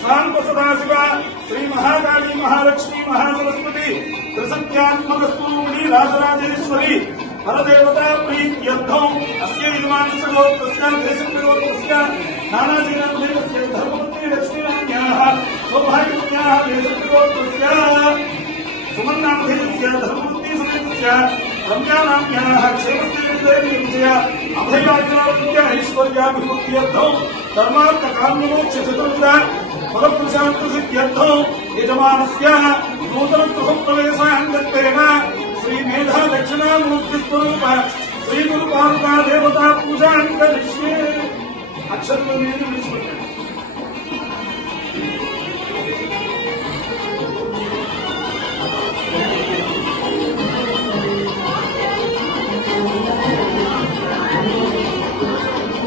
शांत सदाशिव श्री महाकाली महालक्ष्मी महासरस्वती त्रिसत्यात्मक स्वरूपिणी राजराजेश्वरी परदेवता प्रीत्यर्थम अस्य यजमानस्य गोत्रस्य देशस्य गोत्रस्य नानाजीनामधेयस्य धर्मपत्नी लक्ष्मीनाम्याः सौभाग्यवत्याः देशस्य गोत्रस्य सुमन्नामधेयस्य धर्मपत्नी समेतस्य रम्यानाम्याः क्षेमस्य अभयाज्ञारोग्य ऐश्वर्याभिवृद्ध्यर्थम धर्मार्थकाम्यमोक्ष चतुर्विध फलप्रशांत सिद्ध्यर्थम यजमानस्य नूतन गृहप्रवेशाङ्गत्वेन श्री मेधा दक्षिणामूर्ति स्वरूप श्री गुरु पार्वता देवता पूजा करिष्ये अक्षर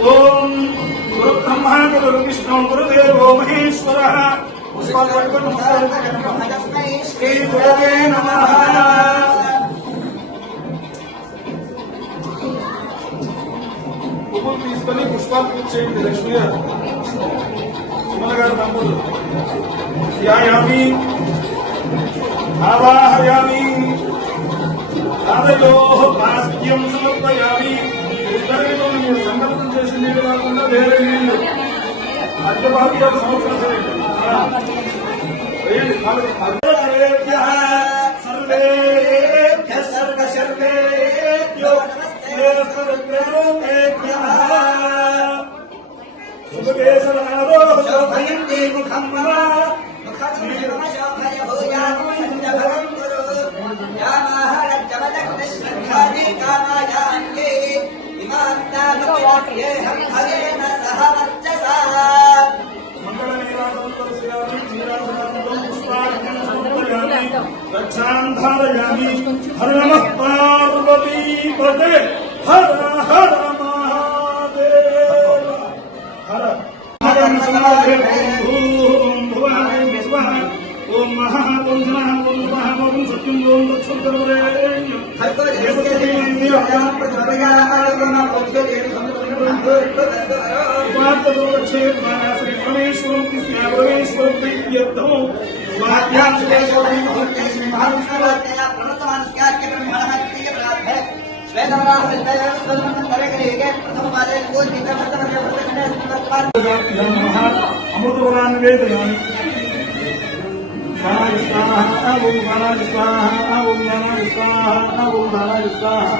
ओम गुरु ब्रह्मा गुरु विष्णु गुरुदेवो महेश्वरः श्री गुरवे नमः। తీసుకొని పుష్పాలు పూజ చేయండి లక్ష్మి గారు సుమల గారు తమ్ముడు ధ్యాయామి ఆవాహయామి పాదయో పాద్యం సమర్పయామి ఇద్దరిలో మీరు సంకల్పం చేసిన నీళ్ళు కాకుండా వేరే నీళ్లు మధ్యభాగంలో సంవత్సరం చేయండి సర్వేభ్య సర్వశర్వేభ్యో శోభయంతి ముఖం రక్షాంధారయామి హర నమః పార్వతీపతే హర హర మహాదేవ హర హరం సమాధే ఓం భువః స్వః ఓం మహః ఓం జనః ఓం ఉపః ఓం సత్యం ఓం తత్సవితుర్వరేణ్యం శ్రీ పరమేశ్వరం పరమేశ్వరం ప్రీత్యర్థం स्वाध्याय श्री महाविष्णु अमृतवरा निवेदयामि प्राणाय स्वाहा ओम प्राणाय स्वाहा ओम ज्ञानाय स्वाहा ओम धानाय स्वाहा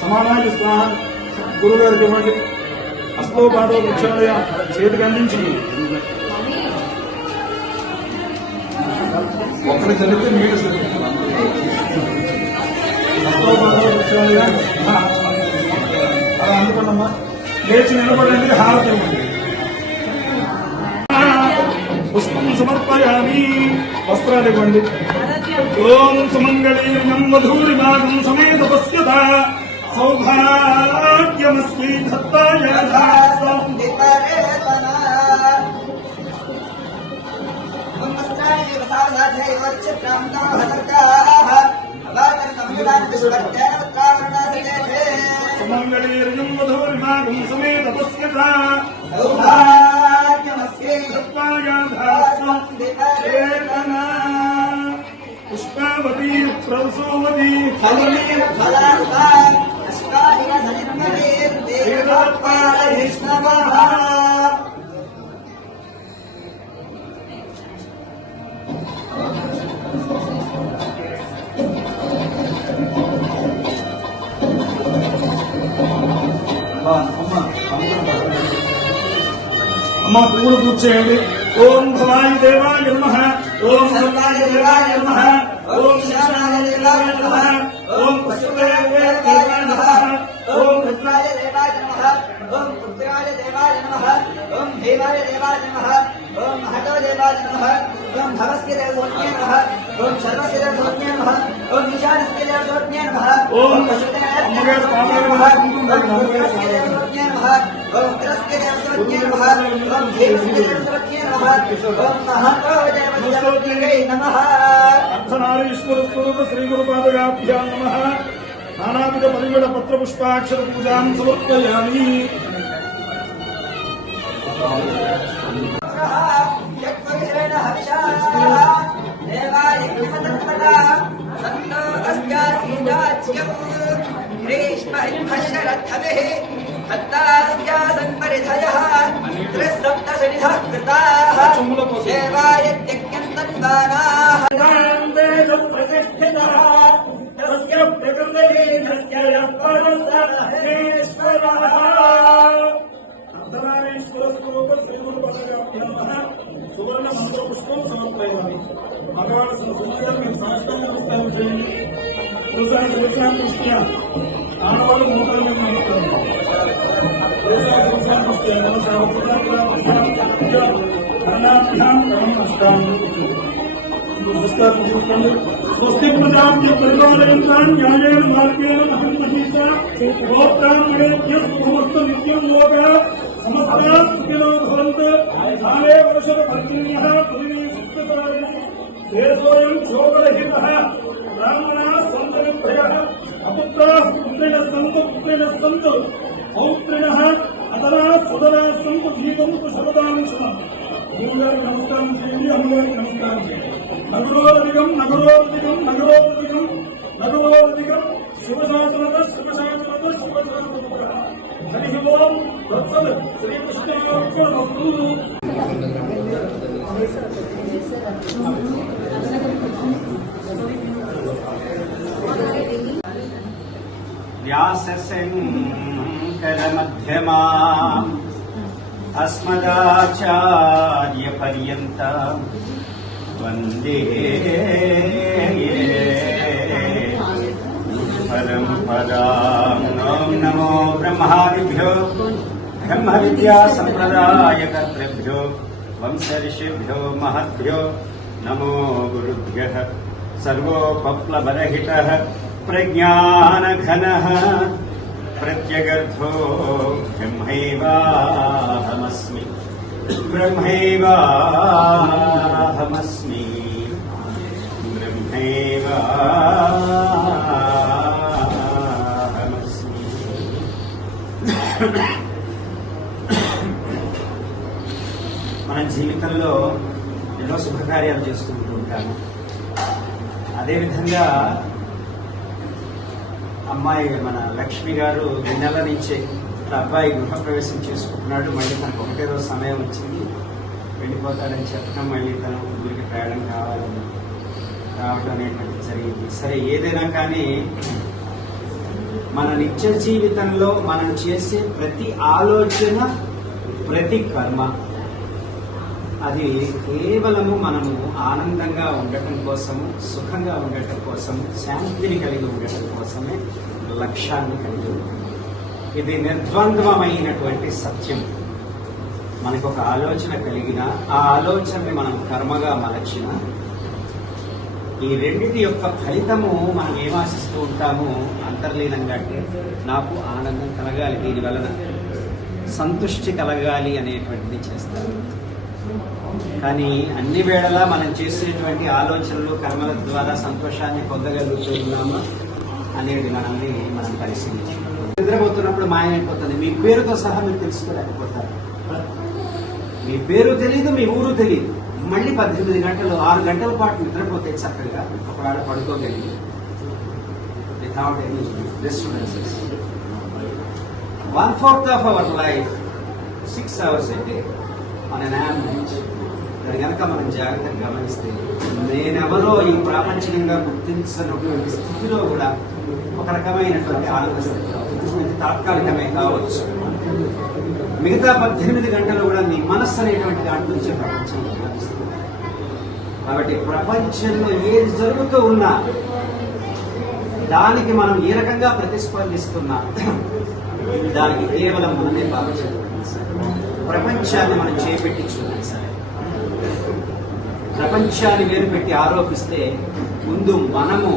समानाय स्वाहा गुरुगाరికి ఇవ్వండి అస్తో పాదో వృక్షాలయ చేతికి అందించింది ఒకరి జరిగితే నీళ్ళు సరిపోతుంది అలా అందుకున్నమ్మా లేచి నిలబడండి హారతి పుష్పం సమర్పయామి వస్త్రాలు ఇవ్వండి ఓం సుమంగళీయం మధురిమాగం సమేత పశ్యత సౌభాగ్యమస్మి దత్తాయ సుమంగళీయం మధురిమాగం సమేత పశ్యత పుష్పావతి ప్రసూవతి అమ్మ పువ్వులు పూజ చేయండి ఓం భవాయ దేవాయ నమః ఓం సర్వాయ దేవాయ నమః ఓం శివాయ దేవాయ నమః ఓం పుష్పాయ దేవాయ నమః ఓం రుద్రాయ దేవాయ నమః ఓం పుత్రాయ దేవాయ నమః ఓం దేవాయ దేవాయ నమః ఓం మహతో దేవాయ నమః ఓం భవస్య దేవోన్యే నమః ఓం సర్వస్య దేవోన్యే నమః ఓం ఈశానస్య దేవోన్యే నమః ఓం పశుపతయే నమః ఓం పురస్య దేవోన్యే నమః ఓం త్రస్య దేవోన్యే నమః ఓం దేవస్య దేవోన్యే నమః ఓం మహతో దేవస్య నమః అర్ధనారీశ్వర స్వరూప శ్రీ గురుపాదగాభ్యాం నమః నానావిధ పరిమళ పత్ర పుష్పాక్షర పూజాం సమర్పయామి यक्पुरुषेण हविषा देवायज्ञसतत्पदा सन्तो अस्यासीदाच्यम् ग्रीष्मशरद्धभिः हत्तास्यासन्परिधयः त्रिसप्तशनिधः कृताः देवायज्ञम् तन्वानाः प्रतिष्ठितः तस्य प्रकृतिलीनस्य यत्परसहेश्वरः अर्धनारीश्वरस्वरूपस्वरूपपदगाभ्यामः सुवर्णमन्त्रपुष्पं समर्पयामि मगाळसंस्कृतं शास्त्रनमस्कारं చేయండి దృష్ట్యా ఆడవాళ్ళు మూటలు నమస్కారం स्वस्ति प्रजाप्य परिवारयन्तां न्यायेन मार्गेण महन्महीसा गोब्राह्मणेभ्यः सुखमस्तु नित्यं लोकः समस्ताः सुखिनो भवन्तु काले वर्षपर्जन्यः पृथिवी सुखसारिणी देशोऽयं शोकरहितः ब्राह्मणाः सन्तु निर्भयाः अपुत्राः पुत्रिणः सन्तु पौत्रिणः अतराः सदराः सन्तु जीवन्तु शरदां शतम् गुरुगाరికి నమస్కారం చేయండి అమ్మగారికి నమస్కారం చేయండి నగరోధికం నగరోధికం నగరోధికం నగరోధికం శుభశాసనత శుభశాసనత శుభశాసనత హరి ఓం తత్సత్ శ్రీకృష్ణార్పణమస్తు व्यासशङ्करमध्यमा अस्मदाचार्यपर्यन्तं वन्दे परम्परां नमो ब्रह्मादिभ्यो ब्रह्मविद्यासम्प्रदायकर्तृभ्यो वंशऋषिभ्यो महद्भ्यो नमो गुरुभ्यः सर्वोपप्लवरहितः प्रज्ञानघनः प्रत्यगर्थो ब्रह्मैवाहमस्मि ब्रह्मैवाहमस्मि ब्रह्मैवाहमस्मि మన జీవితంలో ఎన్నో శుభకార్యాలు చేసుకుంటూ ఉంటాము. అదేవిధంగా అమ్మాయి మన లక్ష్మి గారు ఈ నెల నుంచే అబ్బాయి గృహప్రవేశం చేసుకుంటున్నాడు. మళ్ళీ తనకు ఒకటే రోజు సమయం వచ్చింది, వెళ్ళిపోతాడని చెప్పడం, మళ్ళీ తన ఊరికి ప్రయాణం కావాలని రావడం అనేటువంటి జరిగింది. సరే, ఏదైనా కానీ మన నిత్య జీవితంలో మనం చేసే ప్రతి ఆలోచన, ప్రతి కర్మ అది కేవలము మనము ఆనందంగా ఉండటం కోసము, సుఖంగా ఉండటం కోసము, శాంతిని కలిగి ఉండటం కోసమే లక్ష్యాన్ని కలిగి ఉంటుంది. ఇది నిర్ద్వంద్వమైనటువంటి సత్యం. మనకు ఒక ఆలోచన కలిగిన ఆ ఆలోచనని మనం కర్మగా మలచిన ఈ రెండింటి యొక్క ఫలితము మనం ఏమాశిస్తూ ఉంటాము అంతర్లీనంగా, అంటే నాకు ఆనందం కలగాలి, దీని వలన సంతుష్టి కలగాలి అనేటువంటిది చేస్తారు. కానీ అన్ని వేళలా మనం చేసేటువంటి ఆలోచనలు, కర్మల ద్వారా సంతోషాన్ని పొందగలుగుతున్నామా అనేది మనల్ని మనం పరిశీలించాలి. నిద్రపోతున్నప్పుడు మాయమైపోతుంది. మీ పేరుతో సహా మీరు తెలుసుకోలేకపోతారు. మీ పేరు తెలియదు, మీ ఊరు తెలియదు. మళ్ళీ 18 గంటలు 6 గంటల పాటు నిద్రపోతే చక్కగా ఒకవేళ పడుకోగలిగి without any disturbances. 1/4 of our life 6 hours a day on an average. దాని కనుక మనం జాగ్రత్తగా గమనిస్తే నేనెవరో ఈ ప్రాపంచికంగా గుర్తించినటువంటి స్థితిలో కూడా ఒక రకమైనటువంటి ఆనంద స్థితి తాత్కాలికమే కావచ్చు. మిగతా 18 గంటలు కూడా నీ మనస్సు అనేటువంటి దాంట్ నుంచి ప్రపంచంలో కనిపిస్తుంది. కాబట్టి ప్రపంచంలో ఏది జరుగుతూ ఉన్నా దానికి మనం ఏ రకంగా ప్రతిస్పందిస్తున్నా దానికి కేవలం మనమే బాధ్యత. ప్రపంచాన్ని మనం చేపెట్టించుకున్నాం సరే, ప్రపంచాన్ని వేరు పెట్టి ఆరోపిస్తే ముందు మనము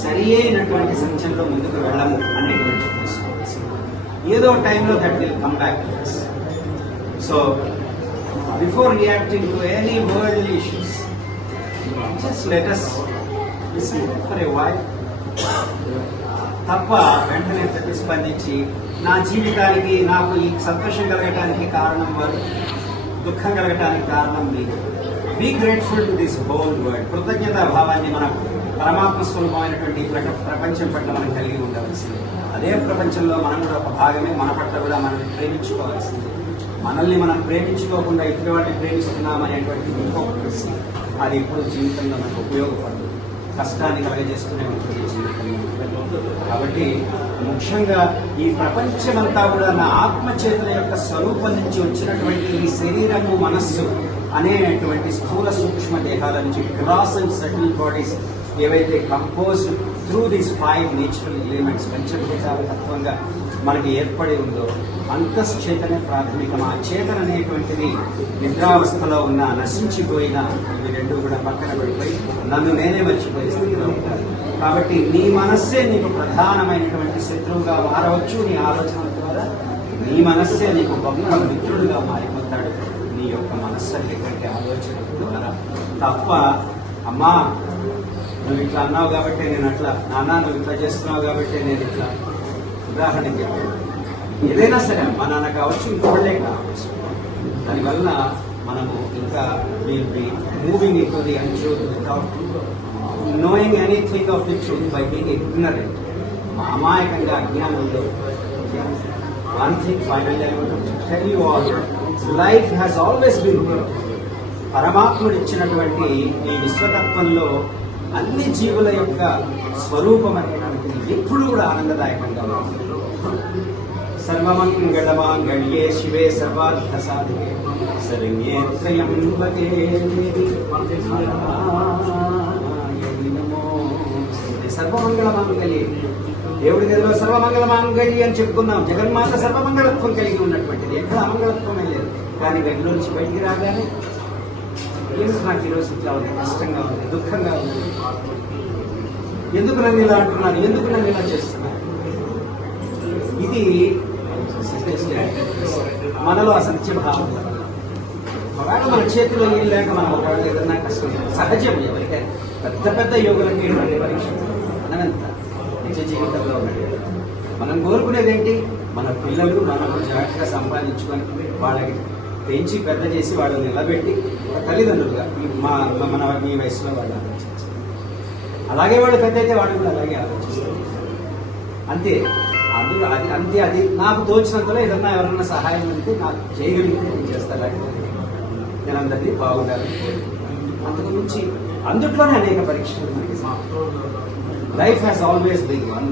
సరి అయినటువంటి సంచంలో ముందుకు వెళ్ళము అనేటువంటి ఏదో టైంలో that will come back. So before reacting to any worldly issues, just let us listen for a while. తప్ప వెంటనే ప్రతిస్పందించి నా జీవితానికి, నాకు ఈ సంతోషం కలగటానికి కారణం వారు, దుఃఖం కలగటానికి కారణం మీరు. Be grateful to this whole world. కృతజ్ఞతా భావాన్ని మన పరమాత్మ స్వరూపమైనటువంటి ప్రపంచం పట్ల మనం కలిగి ఉండవలసింది. అదే ప్రపంచంలో మనం కూడా ఒక భాగమే. మన పట్ల కూడా మనం ప్రేమించుకోవాల్సింది. మనల్ని మనం ప్రేమించుకోకుండా ఇతర వాటిని ప్రేమిస్తున్నామనేటువంటి ఇంకొక ప్రశ్న, అది ఇప్పుడు జీవితంలో మనకు ఉపయోగపడదు, కష్టాన్ని కలగజేస్తూనే ఉంటుంది జీవితంలో. కాబట్టి ముఖ్యంగా ఈ ప్రపంచమంతా కూడా నా ఆత్మచేతన యొక్క స్వరూపం నుంచి వచ్చినటువంటి ఈ శరీరము, మనస్సు అనేటువంటి స్థూల సూక్ష్మ దేహాల నుంచి గ్రాస్ అండ్ సటిల్ బాడీస్ ఏవైతే composed through these 5 natural elements పంచభూతాల తత్వంగా మనకి ఏర్పడి ఉందో అంతశ్చేతనే ప్రాథమికం. ఆ చేతన అనేటువంటిది నిద్రావస్థలో ఉన్న నశించిపోయిన ఇవి రెండు కూడా పక్కన పడిపోయి నన్ను నేనే మర్చిపోయే స్థితిలో ఉంటాను. కాబట్టి నీ మనస్సే నీకు ప్రధానమైనటువంటి శత్రువుగా మారవచ్చు. నీ ఆలోచన ద్వారా నీ మనస్సే నీకు గొప్ప మిత్రుడుగా మారిపోతాడు. నీ యొక్క మనస్సు అనేటువంటి ఆలోచన ద్వారా తప్ప అమ్మా నువ్వు ఇట్లా అన్నావు కాబట్టి నేను అట్లా, నాన్న నువ్వు ఇట్లా చేస్తున్నావు కాబట్టి నేను ఇట్లా. ఉదాహరణకి ఏదైనా సరే మా నాన్న కావచ్చు, ఇంకోళ్ళే కావచ్చు. దానివల్ల మనము ఇంకా moving into the untruth without knowing anything of the truth by being ignorant. అమాయకంగా అజ్ఞానంలో. One thing finally I want to tell you all, life has always been good. పరమాత్ముడు ఇచ్చినటువంటి ఈ విశ్వతత్వంలో అన్ని జీవుల యొక్క స్వరూపం అనేటువంటిది ఎప్పుడు కూడా ఆనందదాయకంగా ఉంటుంది. సర్వమంగళమాంగళ్యే శివే సర్వార్థ సాధికే శరణ్యే త్రయంబకే దేవి నారాయణి నమోస్తుతే. సర్వమంగళమాంగళ్యే, దేవుడి గదిలో సర్వమంగళమాంగళ్య అని చెప్పుకున్నాం. జగన్మాత సర్వమంగళత్వం కలిగి ఉన్నటువంటిది, ఎక్కడ అమంగళత్వమే లేదు. కానీ గదిలో నుంచి బయటికి రాగానే ఎందుకు నాకు ఈరోజు ఇట్లా ఉంది, కష్టంగా ఉంది, దుఃఖంగా ఉంది, ఎందుకు నన్ను ఇలా అంటున్నారు, ఎందుకు నన్ను ఇలా చేస్తున్నారు, ఇది మనలో అసత్య భావం. ఒకవేళ మన చేతిలో ఏం లేక మనం ఒకవేళ ఏదన్నా కష్టం సహజం. ఎవరికైనా పెద్ద పెద్ద యోగులకి ఇటువంటి పరీక్ష మనమెంత నిజ జీవితంలో ఉన్నది. మనం కోరుకునేది ఏంటి? మన పిల్లలు మనం జాగ్రత్తగా సంపాదించుకొని వాళ్ళకి పెంచి పెద్ద చేసి వాళ్ళని నిలబెట్టి ఒక తల్లిదండ్రులుగా మన ఈ వయసులో వాళ్ళు ఆలోచించారు. అలాగే వాళ్ళు పెద్ద అయితే వాళ్ళు కూడా అలాగే ఆలోచిస్తారు. అంతే. అది నాకు తోచినంతలో ఏదన్నా ఎవరన్నా సహాయం అంటే నాకు చేయగలిగితే నేను చేస్తాను. నేను అందరినీ బాగుండాలని కోరుకుంటున్నాను. అంతకు మించి అందుట్లోనే అనేక పరీక్షలు మనకి. Life has always been one.